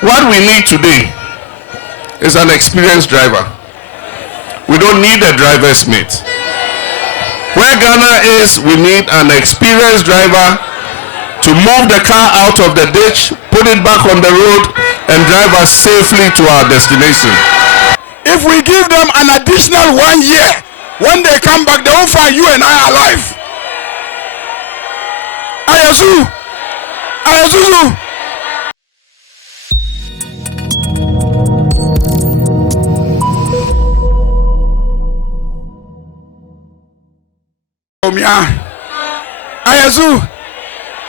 What we need today is an experienced driver. We don't need a driver's mate. Where Ghana is, we need an experienced driver to move the car out of the ditch, put it back on the road, and drive us safely to our destination. If we give them an additional 1 year, when they come back, they won't find you and I alive. Ayazu! Ayazuzu!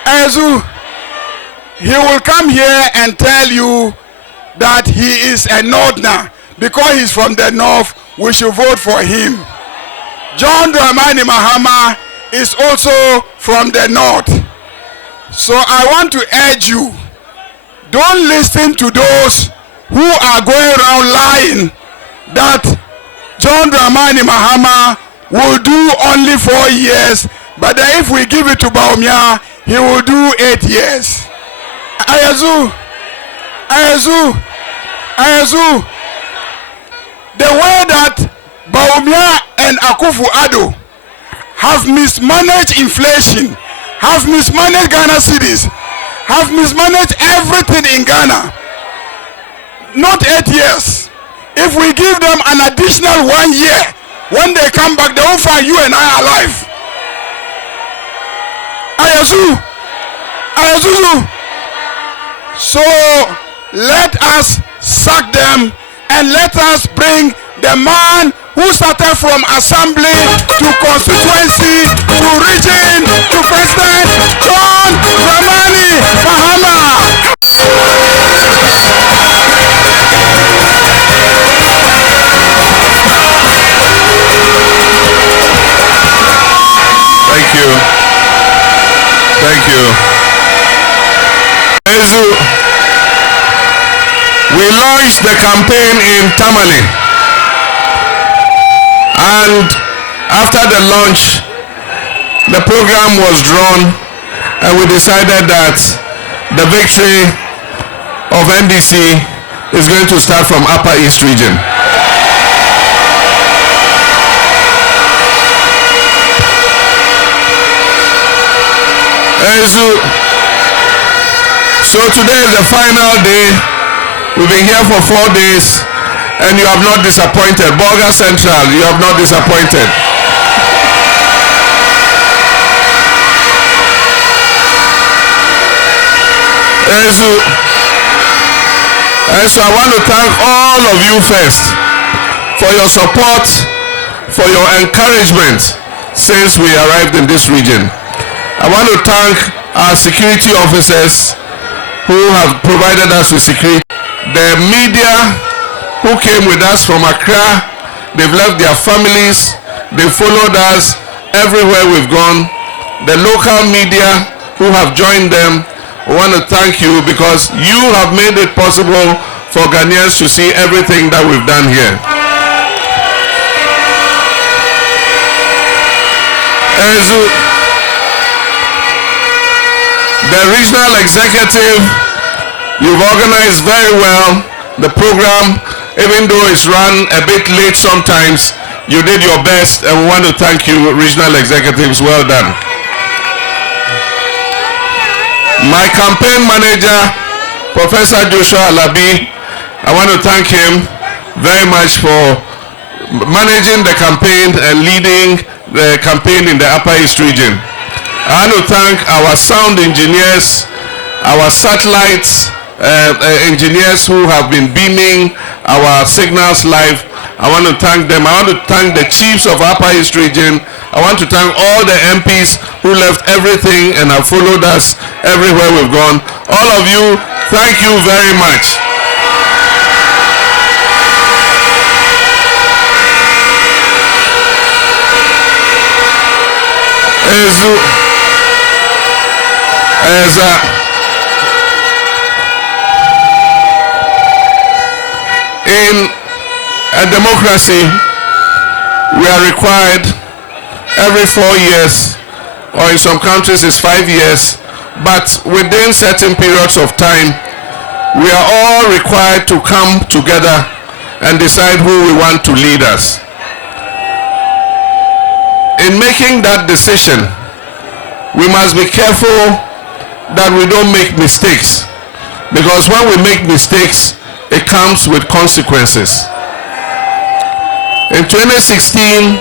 Ayazu, he will come here and tell you that he is a northerner. Because he's from the north, we should vote for him. John Mahama is also from the north. So I want to urge you, don't listen to those who are going around lying that John Mahama will do only 4 years, but if we give it to Bawumia, he will do 8 years. Ayazu. The way that Bawumia and Akufo-Addo have mismanaged inflation, have mismanaged Ghana cities, have mismanaged everything in Ghana. Not 8 years. If we give them an additional 1 year, when they come back, they won't find you and I alive. Ayazuzu. So let us sack them and let us bring the man who started from assembly to constituency to region to president, John Mahama. Thank you. We launched the campaign in Tamale, and after the launch, the program was drawn, and we decided that the victory of NDC is going to start from Upper East region. So today is the final day. We've been here for 4 days, and you have not disappointed. Bolega Central, you have not disappointed. So I want to thank all of you first for your support, for your encouragement since we arrived in this region. I want to thank our security officers who have provided us with security. The media who came with us from Accra, they've left their families, they followed us everywhere we've gone. The local media who have joined them, I want to thank you because you have made it possible for Ghanaians to see everything that we've done here. The regional executive, you've organized very well the program, even though it's run a bit late sometimes. You did your best, and we want to thank you, regional executives. Well done. My campaign manager, Professor Joshua Alabi, I want to thank him very much for managing the campaign and leading the campaign in the Upper East region. I want to thank our sound engineers, our satellites engineers who have been beaming our signals live. I want to thank them. I want to thank the chiefs of Upper East region. I want to thank all the MPs who left everything and have followed us everywhere we've gone. All of you, thank you very much. In a democracy, we are required every 4 years, or in some countries it's 5 years, but within certain periods of time, we are all required to come together and decide who we want to lead us. In making that decision, we must be careful that we don't make mistakes, because when we make mistakes, it comes with consequences. In 2016,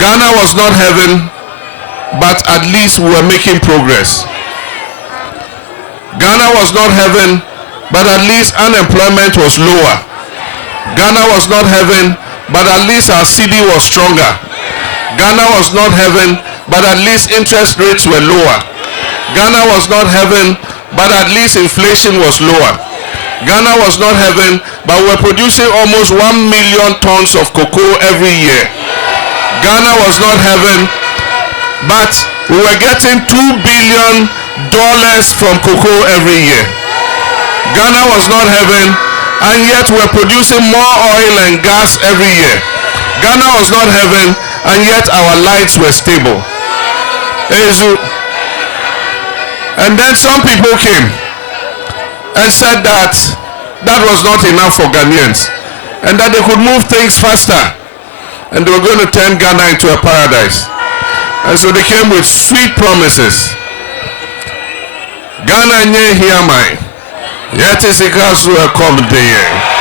Ghana was not heaven, but at least we were making progress. Ghana was not heaven, but at least unemployment was lower. Ghana was not heaven, but at least our cedi was stronger. Ghana was not heaven, but at least interest rates were lower. Ghana was not heaven, but at least inflation was lower. Ghana was not heaven, but we're producing almost 1 million tons of cocoa every year. Ghana was not heaven, but we were getting $2 billion from cocoa every year. Ghana was not heaven, and yet we're producing more oil and gas every year. Ghana was not heaven, and yet our lights were stable. And then some people came and said that that was not enough for Ghanaians, and that they could move things faster, and they were going to turn Ghana into a paradise. And so they came with sweet promises. Ghana nye hiamai, yet is a kasu a komdeye.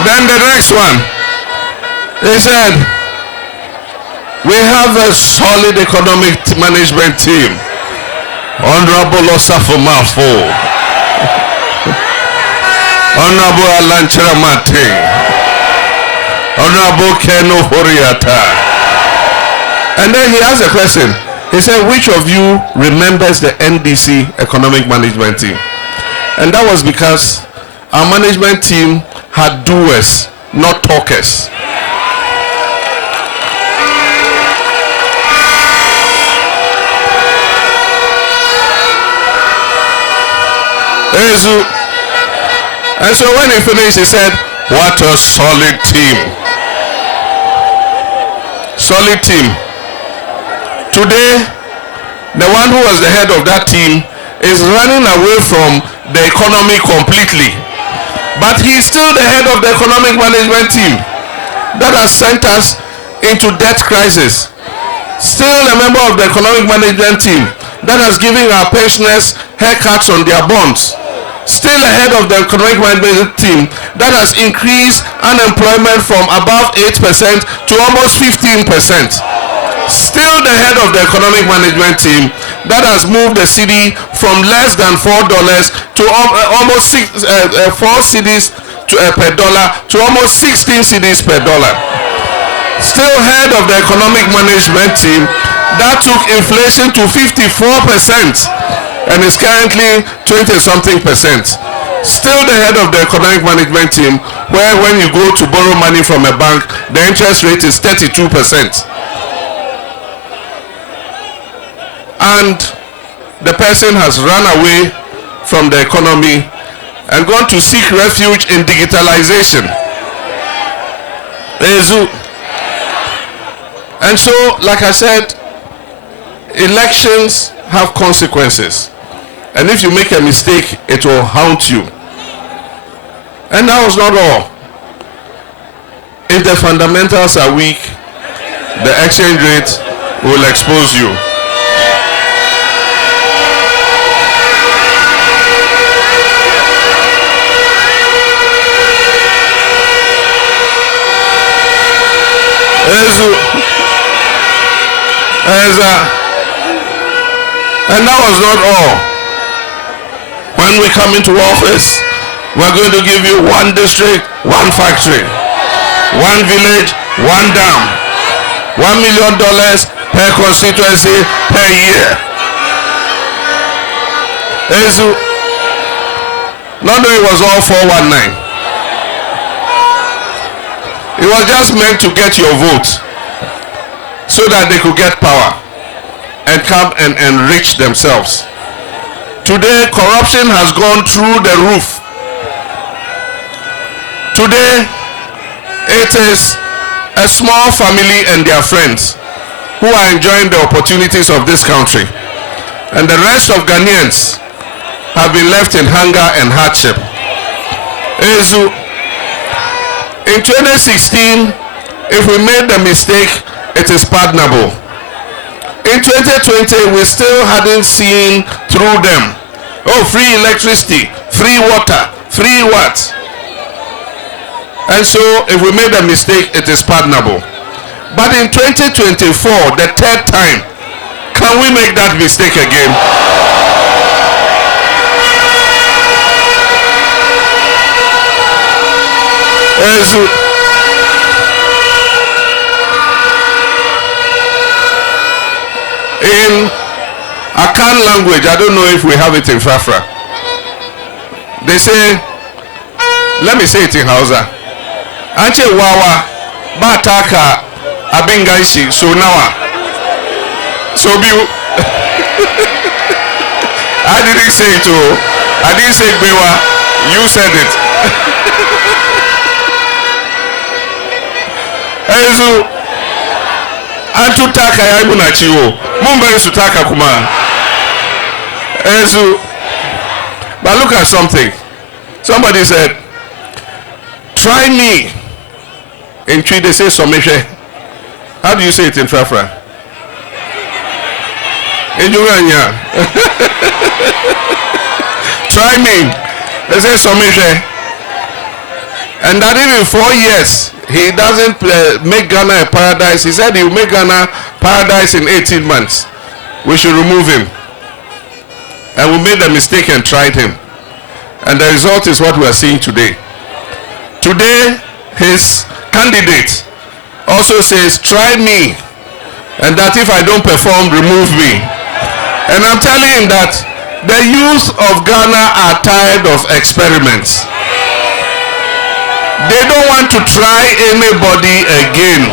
Then the next one, he said, we have a solid economic management team. Honorable Osafo Mafo, Honorable Alan Chiramate, Honorable Keno Horiata. And then he asked a question. He said, which of you remembers the NDC economic management team? And that was because our management team had doers, not talkers. And so when he finished, he said, what a solid team. Solid team. Today, the one who was the head of that team is running away from the economy completely. But he is still the head of the economic management team that has sent us into debt crisis. Still a member of the economic management team that has given our pensioners haircuts on their bonds. Still ahead of the economic management team that has increased unemployment from above 8% to almost 15%. Still the head of the economic management team that has moved the cedi from less than $4 to almost 4 cedis per dollar to almost 16 cedis per dollar. Still head of the economic management team that took inflation to 54% and is currently 20-something percent. Still the head of the economic management team where when you go to borrow money from a bank, the interest rate is 32%. And the person has run away from the economy and gone to seek refuge in digitalization. And so, like I said, elections have consequences. And if you make a mistake, it will haunt you. And that was not all. If the fundamentals are weak, the exchange rate will expose you. And that was not all. When we come into office, we're going to give you 1 district, 1 factory, 1 village, 1 dam, $1 million per constituency per year. Not that it was all 419. It was just meant to get your vote so that they could get power and come and enrich themselves. Today, corruption has gone through the roof. Today, it is a small family and their friends who are enjoying the opportunities of this country. And the rest of Ghanaians have been left in hunger and hardship. In 2016, if we made the mistake, it is pardonable. In 2020, we still hadn't seen through them. Oh, free electricity, free water, free what? And so, if we made a mistake, it is pardonable. But in 2024, the third time, can we make that mistake again? In Akan language, I don't know if we have it in Fafra. They say, let me say it in Hausa. Anche wawa bataka abingaishi so nawa. So be I didn't say it. I didn't say Bewa. You said it. Ezu antutaka ya ibu na chiwo. Mumbe sutaka kuma. Ezu. But look at something. Somebody said, try me. In Twi they say Someshe. How do you say it in Fafra? In Juganya. Try me. They say Someshe. And that even 4 years, he doesn't make Ghana a paradise. He said he will make Ghana paradise in 18 months. We should remove him. And we made a mistake and tried him. And the result is what we are seeing today. Today, his candidate also says, try me. And that if I don't perform, remove me. And I'm telling him that the youth of Ghana are tired of experiments. They don't want to try anybody again.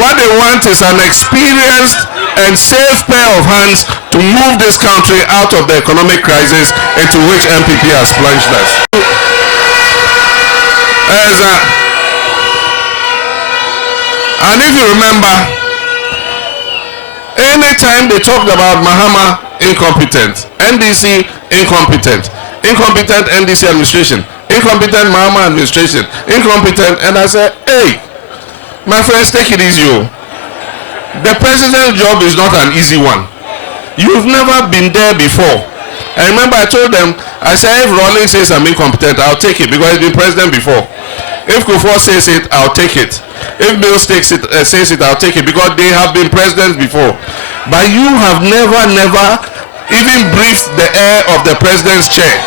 What they want is an experienced and safe pair of hands to move this country out of the economic crisis into which MPP has plunged us. And if you remember, anytime they talked about Mahama incompetent, NDC incompetent, incompetent NDC administration, incompetent Mahama administration, incompetent, and I said, hey, my friends, take it easy. The president's job is not an easy one. You've never been there before. I remember I told them, I said, if Rawlings says I'm incompetent, I'll take it because he's been president before. If Kufuor says it, I'll take it. If Bill says it, I'll take it because they have been presidents before. But you have never even breathed the air of the president's chair.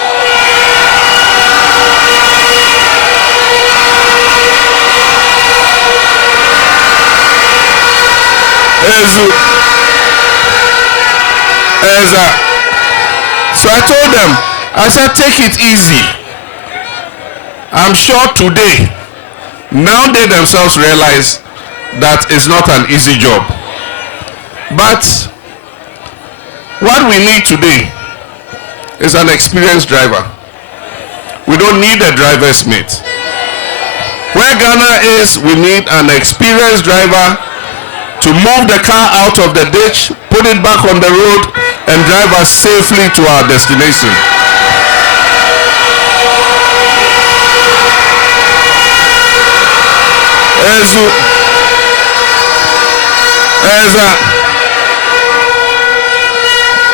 So I told them, I said, take it easy. I'm sure today, now they themselves realize that it's not an easy job. But what we need today is an experienced driver. We don't need a driver's mate. Where Ghana is, we need an experienced driver to move the car out of the ditch, put it back on the road, and drive us safely to our destination.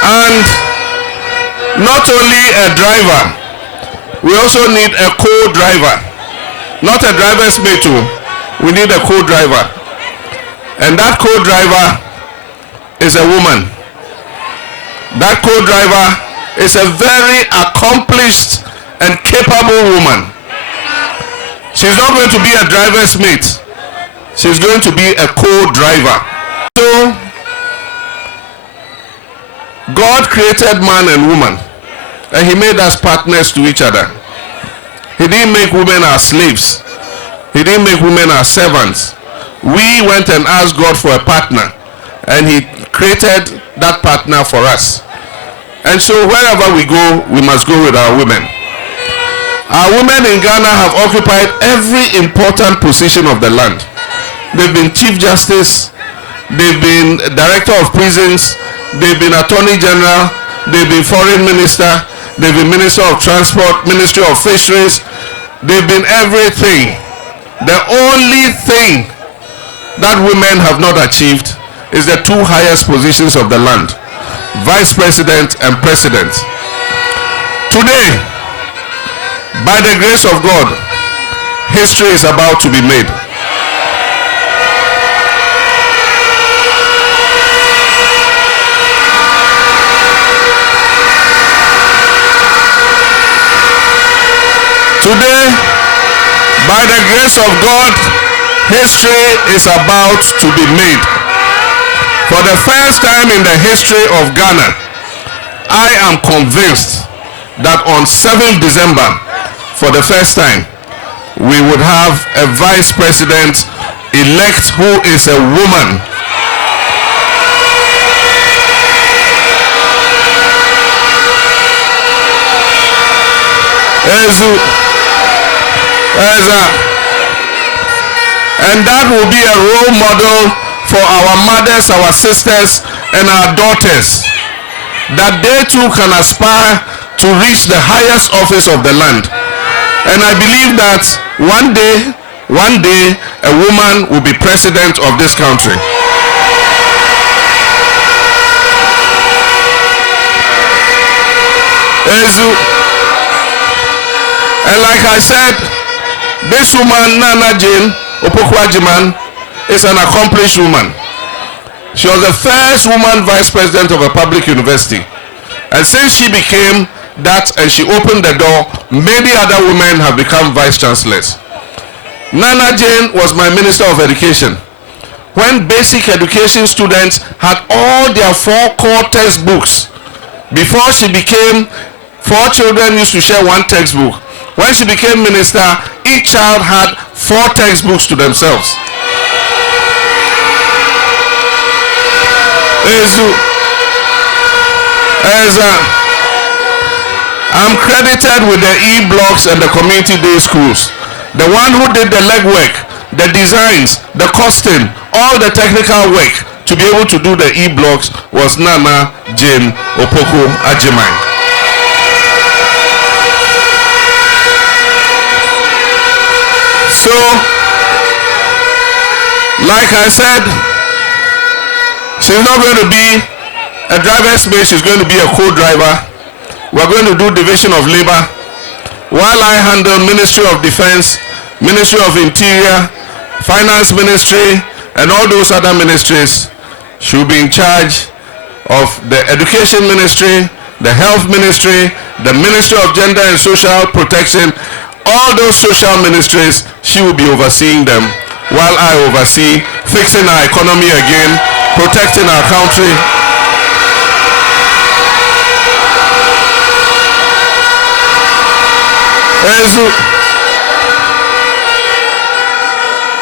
And not only a driver, we also need a co-driver. Not a driver's mate too. We need a co-driver. And that co-driver is a woman. That co-driver is a very accomplished and capable woman. She's not going to be a driver's mate. She's going to be a co-driver. So, God created man and woman, and he made us partners to each other. He didn't make women our slaves. He didn't make women our servants. We went and asked God for a partner, and he created that partner for us. And so wherever we go, we must go with our women. Our women in Ghana have occupied every important position of the land. They've been Chief Justice, they've been Director of Prisons, they've been Attorney General, they've been Foreign Minister, they've been Minister of Transport, Ministry of Fisheries, they've been everything. The only thing that women have not achieved is the two highest positions of the land, Vice President and President. Today, by the grace of God, history is about to be made. Today, by the grace of God, history is about to be made. For the first time in the history of Ghana, I am convinced that on 7th December, for the first time, we would have a vice president elect who is a woman. And that will be a role model for our mothers, our sisters, and our daughters, that they too can aspire to reach the highest office of the land. And I believe that one day, a woman will be president of this country. And like I said, this woman, Nana Jane Opoku-Agyeman, is an accomplished woman. She was the first woman vice president of a public university. And since she became that and she opened the door, many other women have become vice chancellors. Nana Jane was my Minister of Education. When basic education students had all their 4 core textbooks, before she became, 4 children used to share 1 textbook. When she became minister, each child had 4 textbooks to themselves. I'm credited with the e-blocks and the community day schools. The one who did the legwork, the designs, the costing, all the technical work to be able to do the e-blocks was Nana Jane Opoku-Agyeman. So, like I said, she's not going to be a driver's mate, she's going to be a co-driver. We're going to do division of labor. While I handle Ministry of Defense, Ministry of Interior, Finance Ministry, and all those other ministries, she'll be in charge of the Education Ministry, the Health Ministry, the Ministry of Gender and Social Protection. All those social ministries, she will be overseeing them, while I oversee fixing our economy again, protecting our country.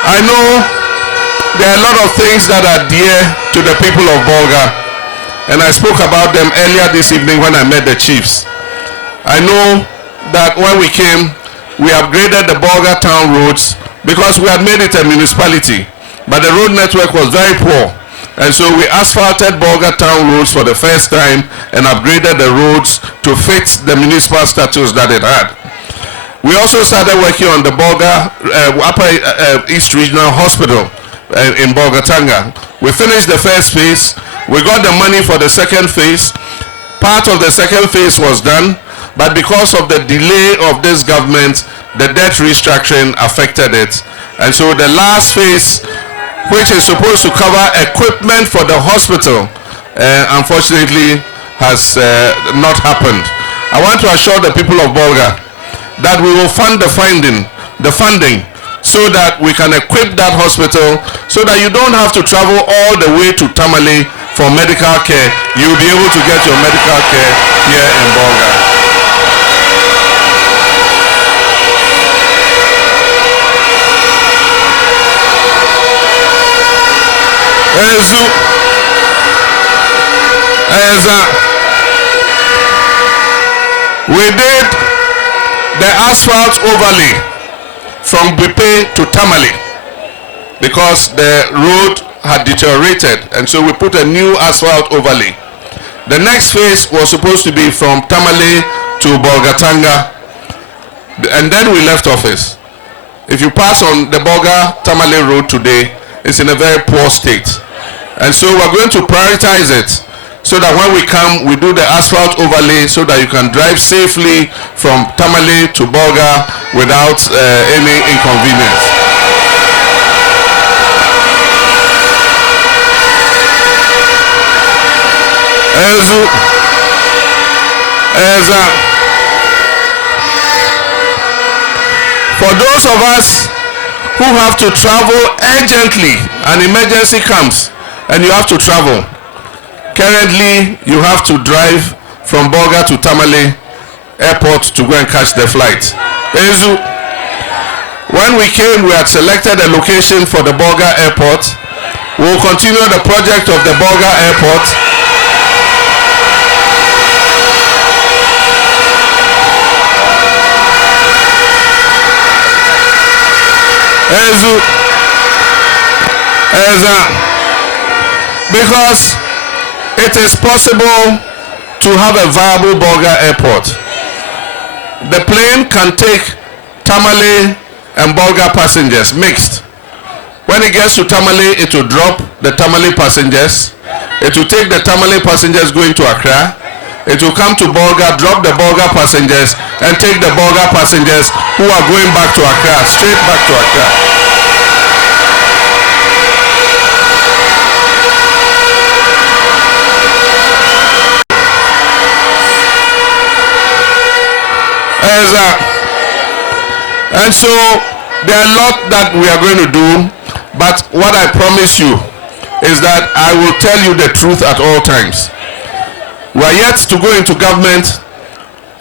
I know there are a lot of things that are dear to the people of bolega, and I spoke about them earlier this evening when I met the chiefs. I know that when we came, we upgraded the bolega town roads because we had made it a municipality, but the road network was very poor, and so we asphalted bolega town roads for the first time and upgraded the roads to fit the municipal status that it had. We also started working on the bolega Upper East Regional Hospital in Bolgatanga. We finished the first phase. We got the money for the second phase. Part of the second phase was done, but because of the delay of this government, the debt restructuring affected it. And so the last phase, which is supposed to cover equipment for the hospital, unfortunately has not happened. I want to assure the people of bolega that we will fund the funding so that we can equip that hospital so that you don't have to travel all the way to Tamale for medical care. You'll be able to get your medical care here in bolega. We did the asphalt overlay from Bipe to Tamale because the road had deteriorated, and so we put a new asphalt overlay. The next phase was supposed to be from Tamale to Bolgatanga, and then we left office. If you pass on the Bolga-Tamale road today, it's in a very poor state. And so we're going to prioritize it so that when we come, we do the asphalt overlay so that you can drive safely from Tamale to Bolga without any inconvenience. For those of us who have to travel urgently, an emergency comes and you have to travel. Currently, you have to drive from Bolga to Tamale airport to go and catch the flight. When we came, we had selected a location for the Bolga airport. We will continue the project of the Bolga airport. Because it is possible to have a viable Bolga airport. The plane can take Tamale and Bolga passengers mixed. When it gets to Tamale, it will drop the Tamale passengers. It will take the Tamale passengers going to Accra. It will come to Bolga, drop the Bolga passengers, and take the Bolga passengers who are going back to Accra, straight back to Accra. And so there are a lot that we are going to do, but what I promise you is that I will tell you the truth at all times. We are yet to go into government.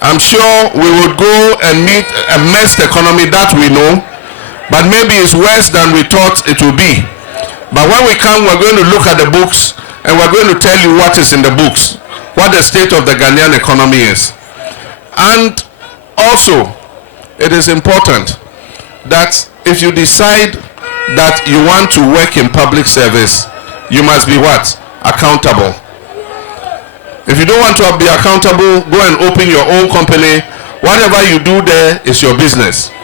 I'm sure we would go and meet a messed economy, that we know, but maybe it's worse than we thought it will be. But when we come, we're going to look at the books and we're going to tell you what is in the books, what the state of the Ghanaian economy is. And also, it is important that if you decide that you want to work in public service, you must be what? Accountable. If you don't want to be accountable, go and open your own company. Whatever you do there is your business.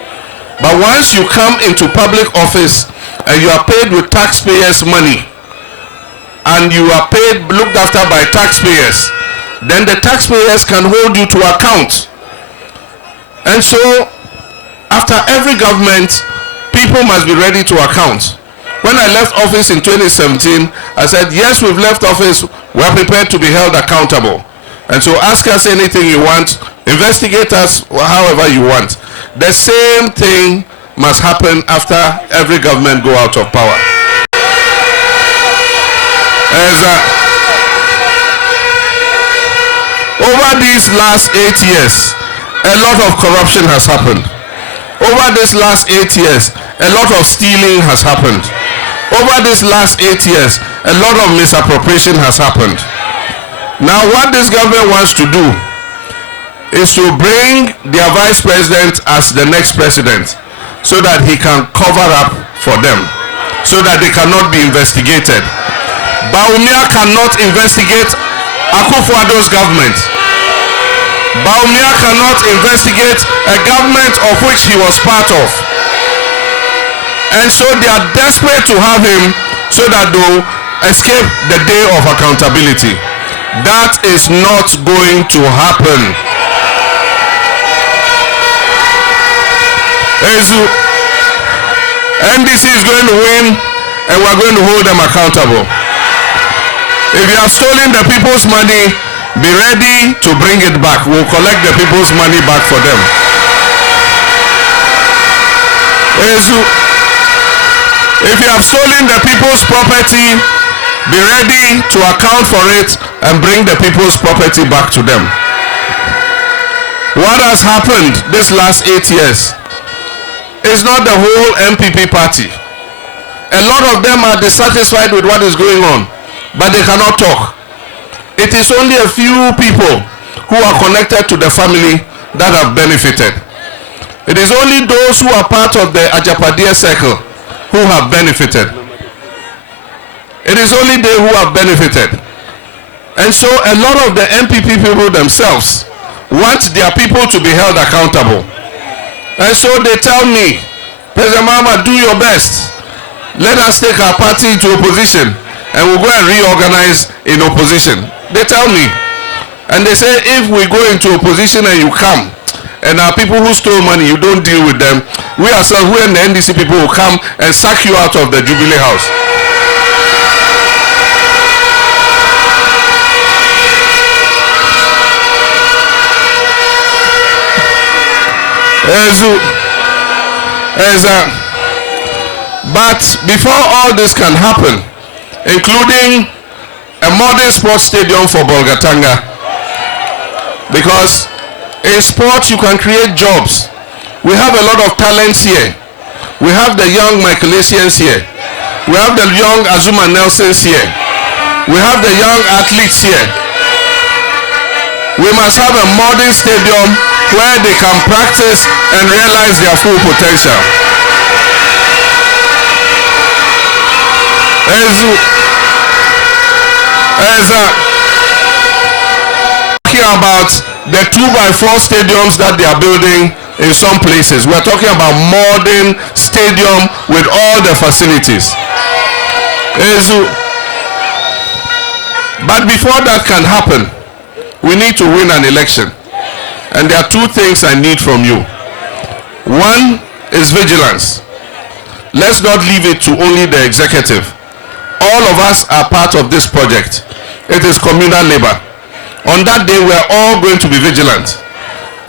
But once you come into public office and you are paid with taxpayers' money, and you are paid, looked after by taxpayers, then the taxpayers can hold you to account. And so, after every government, people must be ready to account. When I left office in 2017, I said, yes, we've left office, we're prepared to be held accountable. And so ask us anything you want, investigate us however you want. The same thing must happen after every government go out of power. Over these last 8 years, a lot of corruption has happened. Over these last 8 years, a lot of stealing has happened. Over these last 8 years, a lot of misappropriation has happened. Now what this government wants to do is to bring their vice president as the next president so that he can cover up for them, so that they cannot be investigated. Bawumia cannot investigate Akufo-Addo's government. Bawumia cannot investigate a government of which he was part of. And so they are desperate to have him so that they'll escape the day of accountability. That is not going to happen. NDC is going to win and we're going to hold them accountable. If you have stolen the people's money, be ready to bring it back. We'll collect the people's money back for them. If you have stolen the people's property, be ready to account for it and bring the people's property back to them. What has happened this last 8 years is not the whole MPP party. A lot of them are dissatisfied with what is going on, but they cannot talk. It is only a few people who are connected to the family that have benefited. It is only those who are part of the Ajapadia circle who have benefited. It is only they who have benefited. And so a lot of the MPP people themselves want their people to be held accountable. And so they tell me, President Mahama, do your best. Let us take our party to opposition and we'll go and reorganize in opposition. They tell me. And they say, if we go into opposition and you come, and our people who stole money, you don't deal with them, we ourselves, we and the NDC people will come and sack you out of the Jubilee House. But before all this can happen, including a modern sports stadium for Bolgatanga, because in sport you can create jobs. We have a lot of talents here. We have the young Michaelasians here. We have the young Azuma Nelsons here. We have the young athletes here. We must have a modern stadium where they can practice and realize their full potential. Talking about the 2x4 stadiums that they are building in some places. We're talking about modern stadium with all the facilities. But before that can happen, we need to win an election. And there are two things I need from you. One is vigilance. Let's not leave it to only the executive. All of us are part of this project. It is communal labor. On that day, we are all going to be vigilant.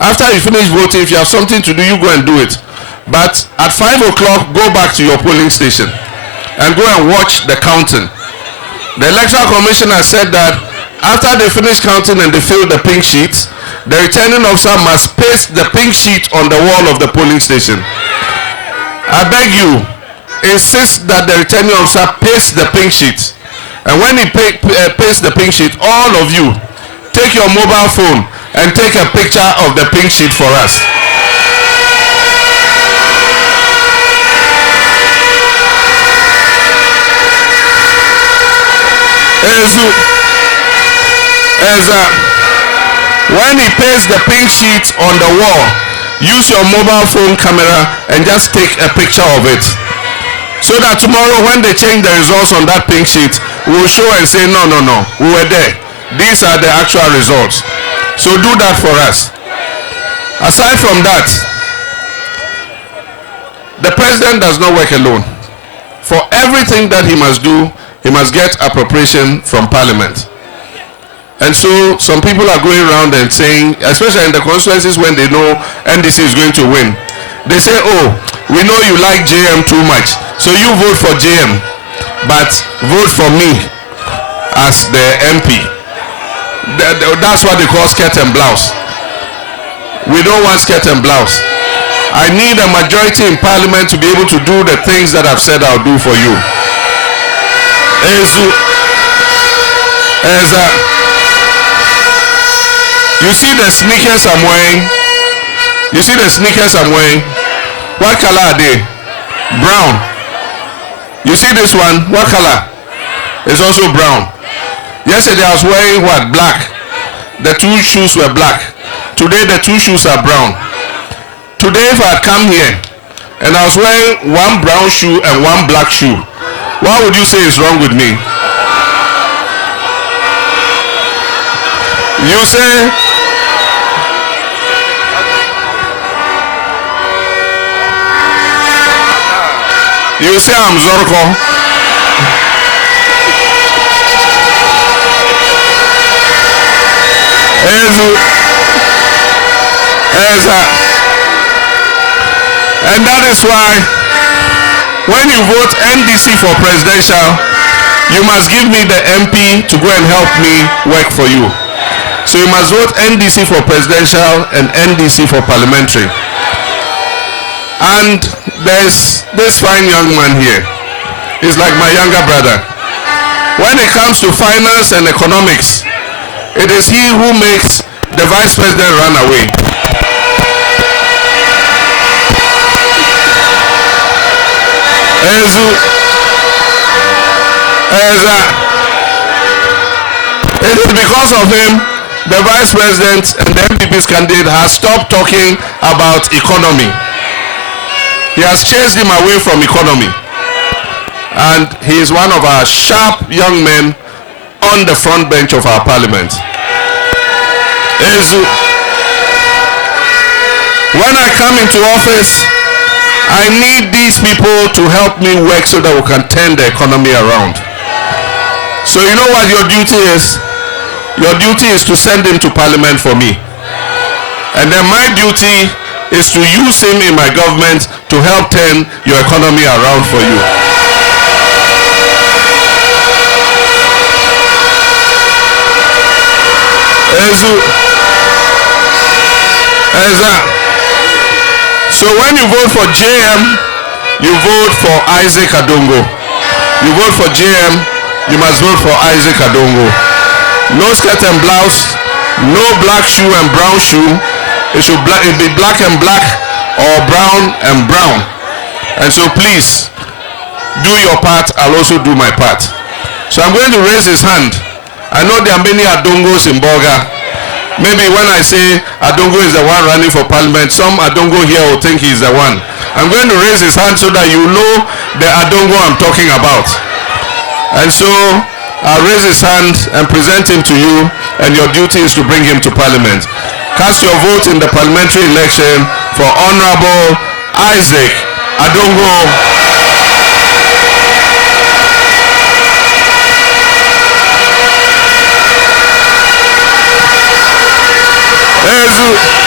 After you finish voting, if you have something to do, you go and do it. But at 5 o'clock, go back to your polling station and go and watch the counting. The Electoral Commissioner said that after they finish counting and they fill the pink sheets, the returning officer must paste the pink sheet on the wall of the polling station. I beg you, insist that the returning officer paste the pink sheet. And when he pastes the pink sheet, all of you, take your mobile phone and take a picture of the pink sheet for us. When he pastes the pink sheet on the wall, use your mobile phone camera and just take a picture of it. So that tomorrow when they change the results on that pink sheet, we'll show and say, no, we were there. These are the actual results. So do that for us. Aside from that, the president does not work alone. For everything that he must do, he must get appropriation from parliament. And so some people are going around and saying, especially in the constituencies when they know NDC is going to win, they say, oh, we know you like JM too much, so you vote for JM, but vote for me as the MP. That's what they call skirt and blouse. We don't want skirt and blouse. I need a majority in parliament to be able to do the things that I've said I'll do for you. You see the sneakers I'm wearing? You see the sneakers I'm wearing? What color are they? Brown. You see this one? What color? It's also brown. Yesterday I was wearing what? Black. The two shoes were black. Today the two shoes are brown. Today if I had come here and I was wearing one brown shoe and one black shoe, what would you say is wrong with me? You say I'm Zorko. And that is why when you vote NDC for presidential, you must give me the MP to go and help me work for you. So you must vote NDC for presidential and NDC for parliamentary. And there's this fine young man here. He's like my younger brother. When it comes to finance and economics, it is he who makes the vice president ran away. It is because of him the vice president and the MPP's candidate has stopped talking about economy. He has chased him away from economy. And he is one of our sharp young men on the front bench of our parliament. When I come into office, I need these people to help me work so that we can turn the economy around. So you know what your duty is? Your duty is to send him to parliament for me. And then my duty is to use him in my government to help turn your economy around for you. So when you vote for JM, you vote for Isaac Adongo. You vote for JM, you must vote for Isaac Adongo. No skirt and blouse, no black shoe and brown shoe. It should be black and black or brown and brown. And so please, do your part, I'll also do my part. So I'm going to raise his hand. I know there are many Adongos in bolega. Maybe when I say Adongo is the one running for parliament, some Adongo here will think he's the one. I'm going to raise his hand so that you know the Adongo I'm talking about. And so I'll raise his hand and present him to you, and your duty is to bring him to parliament. Cast your vote in the parliamentary election for Honorable Isaac Adongo. Jesus.